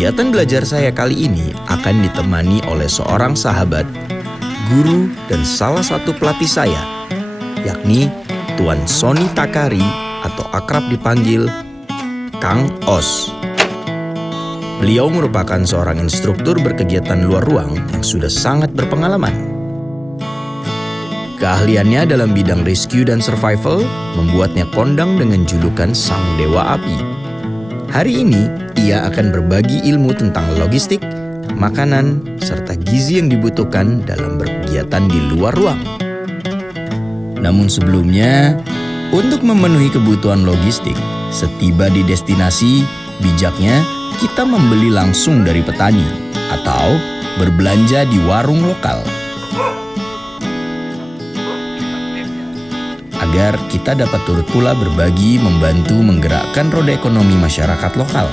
Kegiatan belajar saya kali ini akan ditemani oleh seorang sahabat, guru, dan salah satu pelatih saya, yakni Tuan Sony Takari atau akrab dipanggil Kang Os. Beliau merupakan seorang instruktur berkegiatan luar ruang yang sudah sangat berpengalaman. Keahliannya dalam bidang rescue dan survival membuatnya kondang dengan julukan Sang Dewa Api. Hari ini, ia akan berbagi ilmu tentang logistik, makanan, serta gizi yang dibutuhkan dalam berkegiatan di luar ruang. Namun sebelumnya, untuk memenuhi kebutuhan logistik, setiba di destinasi, bijaknya kita membeli langsung dari petani atau berbelanja di warung lokal. Agar kita dapat turut pula berbagi membantu menggerakkan roda ekonomi masyarakat lokal.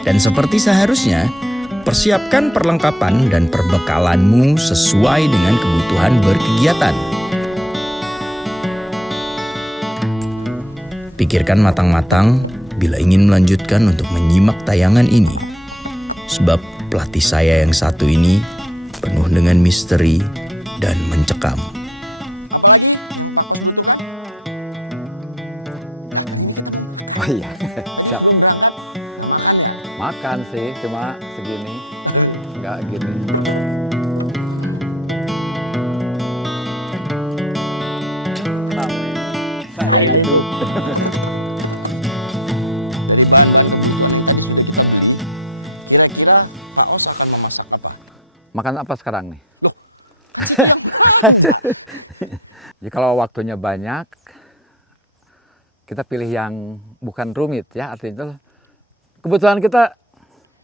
Dan seperti seharusnya, persiapkan perlengkapan dan perbekalanmu sesuai dengan kebutuhan berkegiatan. Pikirkan matang-matang bila ingin melanjutkan untuk menyimak tayangan ini. Sebab pelatih saya yang satu ini penuh dengan misteri dan mencekam. Oh iya, siap. Makan sih, cuma segini, nggak gini. Saya itu. Kira-kira Pak Os akan memasak apa? Makan apa sekarang nih? Jadi kalau waktunya banyak, kita pilih yang bukan rumit ya, artinya kebutuhan kita.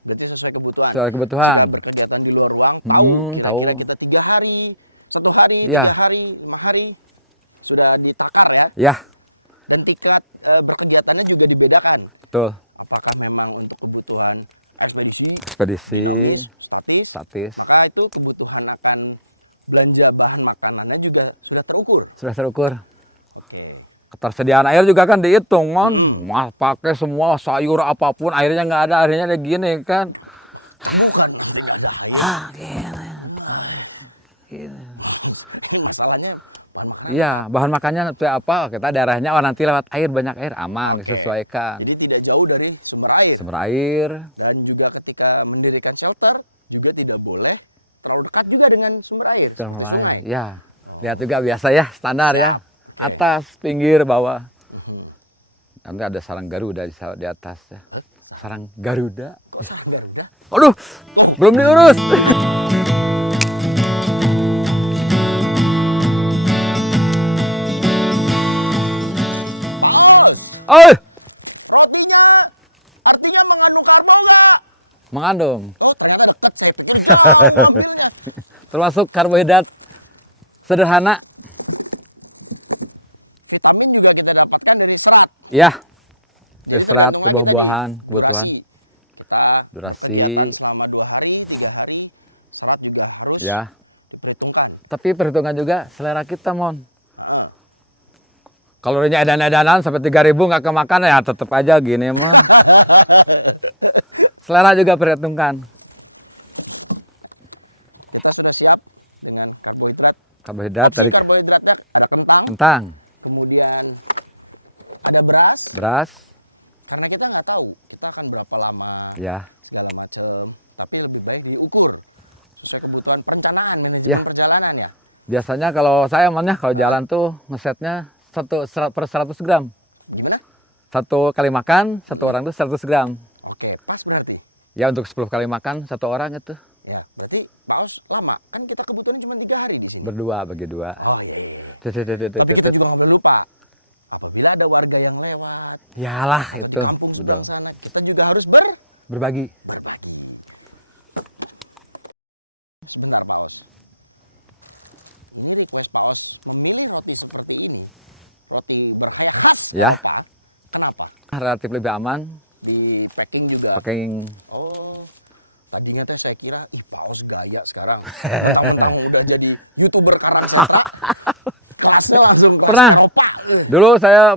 Berarti sesuai kebutuhan. Sesuai kebutuhan. Kita berkegiatan di luar ruang, tahu tahu. kira-kira kita 3 hari, 1 hari, Ya. 3 hari, 5 hari sudah ditakar ya. Ya, Dan tingkat berkegiatannya juga dibedakan. betul. Apakah memang untuk kebutuhan ekspedisi, Ekspedisi, statis, statis, maka itu kebutuhan akan belanja bahan makanannya juga sudah terukur. sudah terukur. Oke. Ketersediaan air juga kan dihitung kan, mas pakai semua sayur apapun, airnya nggak ada, akhirnya kayak gini kan. Bukan. Masalahnya bahan makanan. Iya, bahan makannya seperti apa? Kita daerahnya nanti lewat air, banyak air, aman, disesuaikan. Jadi tidak jauh dari sumber air. Sumber air, Dan juga ketika mendirikan shelter juga tidak boleh terlalu dekat juga dengan sumber air. sumber di air. sungai. Ya, lihat juga biasa ya, standar ya. Atas, pinggir, bawah. Nanti ada sarang Garuda di atas ya. Sarang Garuda. Kok sarang Garuda? Aduh, belum diurus. Oh, Artinya mengandung karbon nggak? mengandung. Oh, ternyata dekat saya pikir. Ambilnya. Termasuk karbohidrat sederhana. Vitamin juga kita dapatkan dari serat. Ya, dari serat, buah-buahan, kebutuhan. Kita Durasi. kegiatan selama 2 hari, 3 hari, serat juga harus Ya, diperhitungkan. tapi perhitungan juga selera kita, Mon. Kalorinya edan-edanan sampai 3.000 nggak kemakan ya tetap aja gini, Mon. Selera juga perhitungkan. Kita sudah siap dengan karbohidrat. Karbohidrat dari Karbohidratnya ada kentang, kentang, kemudian ada beras. beras, Karena kita nggak tahu kita akan berapa lama, ya, segala macam. Tapi lebih baik diukur sesuai kebutuhan perencanaan manajemen Ya. perjalanan ya. biasanya kalau saya Mon ya, kalau jalan tuh ngesetnya per 100 gram. Gimana? Satu kali makan, satu orang tuh 100 gram. Oke, pas berarti. Ya untuk 10 kali makan, satu orang itu. Ya, berarti paus lama. Kan kita kebutuhan cuma 3 hari di sini. Berdua, bagi dua. Oh iya, iya. Tet, tet, tet, tet, Tapi kita tet. juga nggak boleh lupa. Apabila ada warga yang lewat, Yalah itu, kampung sebelah betul. sana, kita juga harus Berbagi. berbagi. Sebentar, paus. Ini kan paus memilih roti seperti ini. Roti berkhas. Ya. Kenapa? Relatif lebih aman, Di packing juga. packing Oh, tadinya teh saya kira, paus Paus gaya sekarang. Tahun-tahun udah jadi YouTuber Karang Sutra. Kelasnya langsung ke Pernah. Eropa. Dulu saya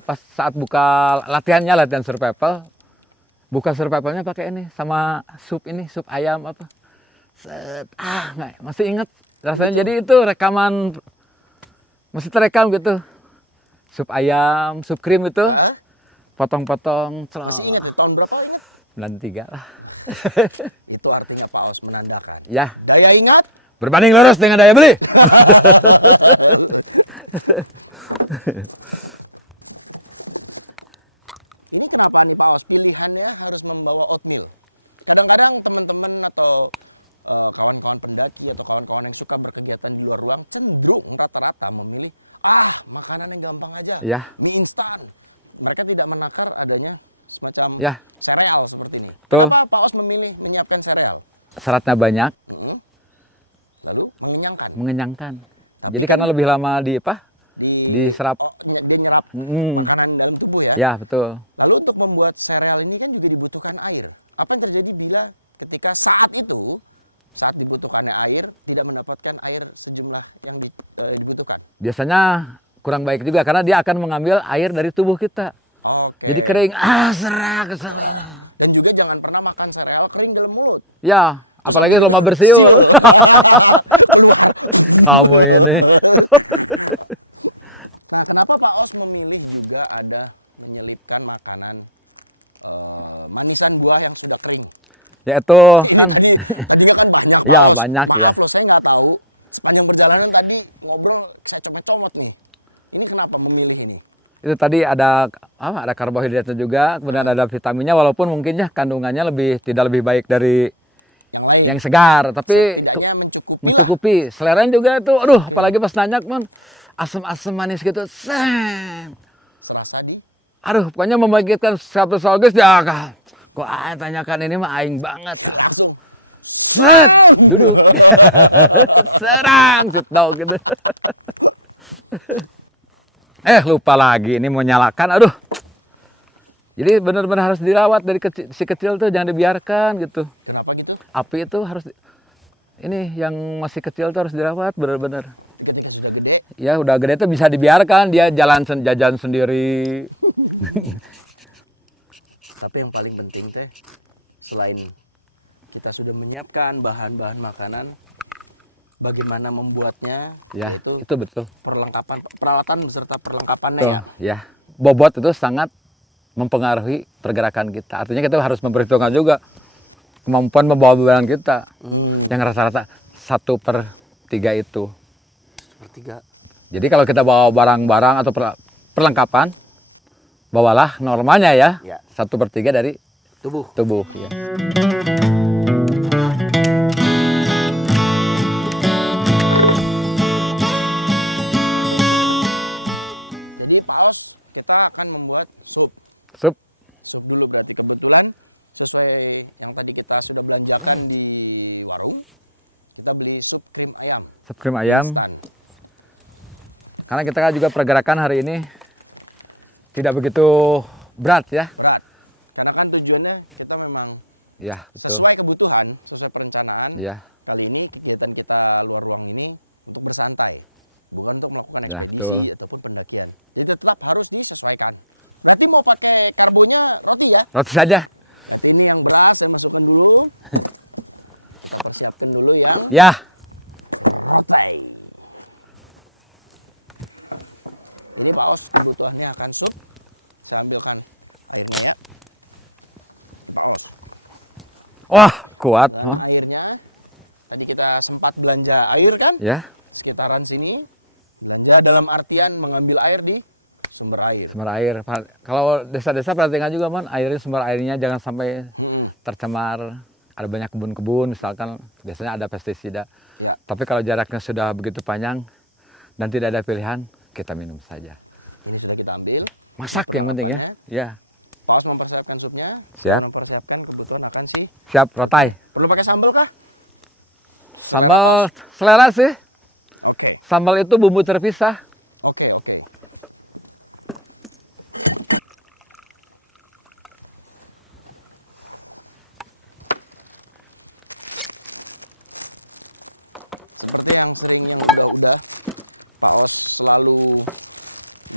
pas saat buka latihan survival, buka survivalnya pakai ini sama sup ayam apa. Set, nggak, masih ingat rasanya. Jadi itu rekaman masih terekam gitu. Sup ayam, sup krim itu, Hah? potong-potong, Masih ingat di tahun berapa ini? 93 lah. Itu artinya Paus menandakan. Ya, Daya ingat, berbanding lurus dengan daya beli. ini kenapa nih Paus pilihannya harus membawa oatmeal? Kadang-kadang teman-teman atau kawan-kawan pendaki atau kawan-kawan yang suka berkegiatan di luar ruang cenderung rata-rata memilih makanan yang gampang aja, Ya, mie instan. Mereka tidak menakar adanya semacam ya, sereal seperti ini. tuh Kenapa Paus memilih menyiapkan sereal? seratnya banyak, Lalu mengenyangkan. mengenyangkan. Jadi karena lebih lama diserap. Dia nyerap Mm, makanan dalam tubuh ya. ya betul. Lalu untuk membuat sereal ini kan juga dibutuhkan air. Apa yang terjadi bila ketika saat dibutuhkannya air tidak mendapatkan air sejumlah yang dibutuhkan? Biasanya kurang baik juga karena dia akan mengambil air dari tubuh kita. Oke. Jadi kering, serak kesannya. Dan juga jangan pernah makan sereal kering dalam mulut. Ya, apalagi lomba bersiul. Kamu ini. Nah, kenapa Pak Os memilih juga ada menyelipkan makanan manisan buah yang sudah kering? Yaitu kan, Tadinya kan banyak. ya banyak ya. Maaf, saya nggak tahu. Sepanjang perjalanan tadi ngobrol saya comot-comot nih. Ini kenapa memilih ini? Itu tadi ada karbohidratnya juga, kemudian ada vitaminnya walaupun mungkinnya kandungannya tidak lebih baik dari Yang lain. yang segar, tapi Setidaknya mencukupi. mencukupi. Seleranya juga itu, apalagi pas nanya asam-asam manis gitu. Sen. Serasa di Pokoknya membangkitkan psikologis ya kan. Kok tanyakan ini mah aing banget langsung. Set, duduk. Serang, sit down gitu. Lupa lagi ini mau nyalakan. Jadi benar-benar harus dirawat dari si kecil tuh, jangan dibiarkan gitu. Kenapa gitu? Api itu harus ini yang masih kecil tuh harus dirawat benar-benar. Ketika sudah gede, Ya udah gede tuh bisa dibiarkan dia jajan sendiri. tapi yang paling penting teh selain kita sudah menyiapkan bahan-bahan makanan, bagaimana membuatnya, Ya, yaitu itu betul. peralatan beserta perlengkapannya Tuh, ya. ya. Bobot itu sangat mempengaruhi pergerakan kita. Artinya kita harus memperhitungkan juga kemampuan membawa beban kita. Yang rata-rata 1/3 itu. Sepertiga. Jadi kalau kita bawa barang-barang atau perlengkapan, bawalah normalnya ya. Ya. 1/3 dari Tubuh. ya. Jadi Paus kita akan membuat sup. Sup. Sup dulu berarti kebetulan sesuai yang tadi kita sudah belanjakan di warung, kita beli sup krim ayam. Sup krim ayam. Karena kita juga pergerakan hari ini tidak begitu berat ya. Berat. Karena kan tujuannya kita memang Ya, betul. sesuai kebutuhan, sesuai perencanaan. Ya. Kali ini kegiatan kita luar ruang ini untuk bersantai, bukan untuk melakukan Ya, ekspedisi betul. ataupun pendakian. Jadi tetap harus disesuaikan. Berarti mau pakai karbonya roti ya? Roti saja. Ini yang berat saya masukkan dulu. Kita persiapkan dulu ya. Ya. Santai. Ini Pak Os kebutuhannya akan sup. Saya ambilkan. Wah, kuat. Huh? Airnya. Tadi kita sempat belanja air kan? Ya, Sekitaran sini. Belanja dalam artian mengambil air di sumber air. sumber air. Kalau desa-desa perhatikan juga sumber airnya jangan sampai tercemar. Ada banyak kebun-kebun misalkan, biasanya ada pestisida. Ya. Tapi kalau jaraknya sudah begitu panjang dan tidak ada pilihan, kita minum saja. Ini sudah kita ambil. Masak yang penting ya. Ya, Paus mempersiapkan supnya. Siap. Mempersiapkan kebutuhan akan si. siap rotai. Perlu pakai sambal kah? Sambal selera sih. Oke. Sambal itu bumbu terpisah. Oke. selalu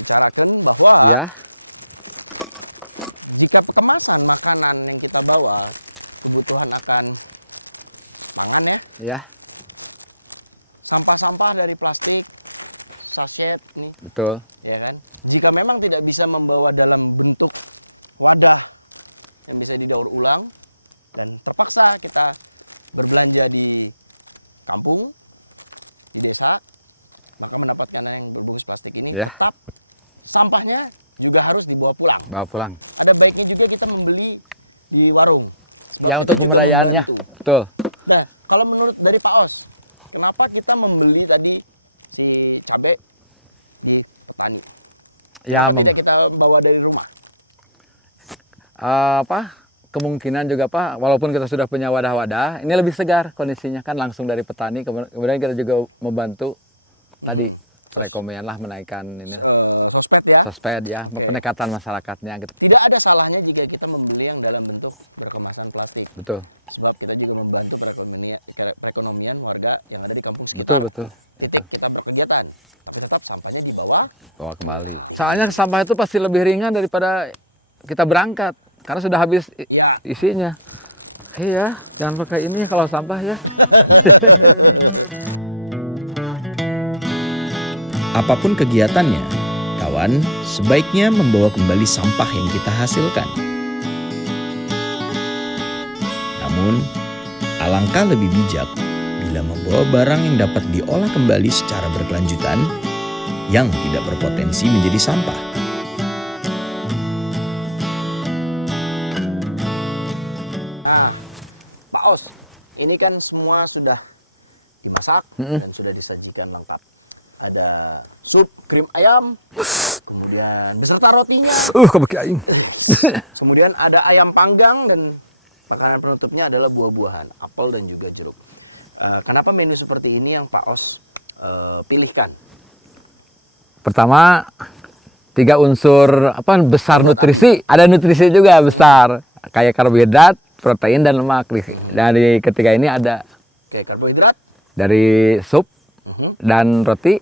utarakan bahwa Ya, jika kemasan makanan yang kita bawa kebutuhan akan pangan ya, ya, sampah-sampah dari plastik, sachet nih, betul. ya kan? Jika memang tidak bisa membawa dalam bentuk wadah yang bisa didaur ulang dan terpaksa kita berbelanja di kampung, di desa, maka mendapatkan yang berbungkus plastik ini Ya. tetap sampahnya juga harus dibawa pulang. Bawa pulang. Ada baiknya juga kita membeli di warung. Ya, Sebab untuk itu juga pemberdayaannya. membantu. Betul. Nah, kalau menurut dari Pak Os, kenapa kita membeli tadi di cabai di petani? Ya, Kenapa tidak kita bawa dari rumah? kemungkinan juga Pak, walaupun kita sudah punya wadah-wadah, ini lebih segar kondisinya kan langsung dari petani. Kemudian kita juga membantu tadi perekonomian lah, menaikkan ini Sosmed ya. sosmed ya, pendekatan masyarakatnya gitu. Tidak ada salahnya jika kita membeli yang dalam bentuk berkemasan plastik. Betul, Sebab kita juga membantu perekonomian warga yang ada di kampung sekitar. betul, betul. Ketika kita berkegiatan, tapi tetap sampahnya dibawa. Bawa kembali. Soalnya sampah itu pasti lebih ringan daripada kita berangkat karena sudah habis Ya, isinya. Iya, jangan pakai ini kalau sampah ya. Apapun kegiatannya, kawan sebaiknya membawa kembali sampah yang kita hasilkan. Namun, alangkah lebih bijak bila membawa barang yang dapat diolah kembali secara berkelanjutan yang tidak berpotensi menjadi sampah. nah, Pak Os, ini kan semua sudah dimasak dan sudah disajikan lengkap. Ada sup krim ayam, kemudian beserta rotinya, Kok pakai aing? kemudian ada ayam panggang dan makanan penutupnya adalah buah-buahan, apel dan juga jeruk. Kenapa menu seperti ini yang Pak Os pilihkan? Pertama, 3 unsur besar nutrisi. Ada nutrisi juga besar, kayak karbohidrat, protein dan lemak. Dari ketiga ini ada Oke, karbohidrat, dari sup Mhm. dan roti.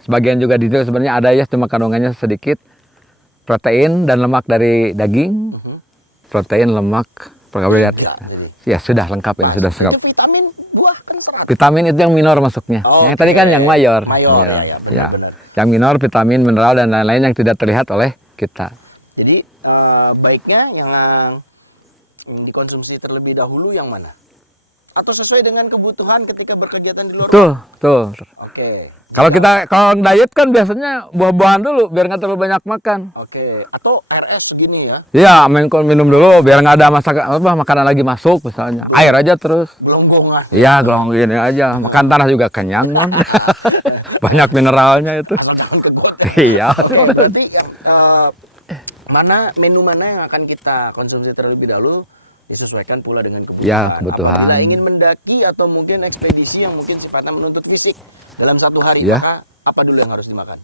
Sebagian juga di situ sebenarnya ada ya, cuma kandungannya sedikit. Protein dan lemak dari daging. Protein, lemak, karbohidrat. ya, jadi. Ya sudah lengkap ini, sudah lengkap. Itu vitamin buah kan serat. Vitamin itu yang minor masuknya. Oh, yang tadi kan yang mayor. Mayor, Ya, ya, ya. benar-benar. Yang minor vitamin, mineral dan lain-lain yang tidak terlihat oleh kita. Jadi baiknya yang dikonsumsi terlebih dahulu yang mana? Atau sesuai dengan kebutuhan ketika berkegiatan di luar rumah? Tuh, tuh. Oke, Kalau diet kan biasanya buah-buahan dulu biar nggak terlalu banyak makan. oke. Atau RS segini ya, Iya, minum dulu biar nggak ada makanan lagi masuk misalnya. Air aja terus. gelonggongan. Iya, gelong gini aja. Makan tanah juga kenyang, non. Banyak mineralnya itu. Asal jangan kegot. Iya. Oke, berarti yang, menu mana yang akan kita konsumsi terlebih dahulu disesuaikan pula dengan kebutuhan. Ya, kebutuhan. Apabila ingin mendaki atau mungkin ekspedisi yang mungkin sifatnya menuntut fisik dalam satu hari, Ya. maka apa dulu yang harus dimakan?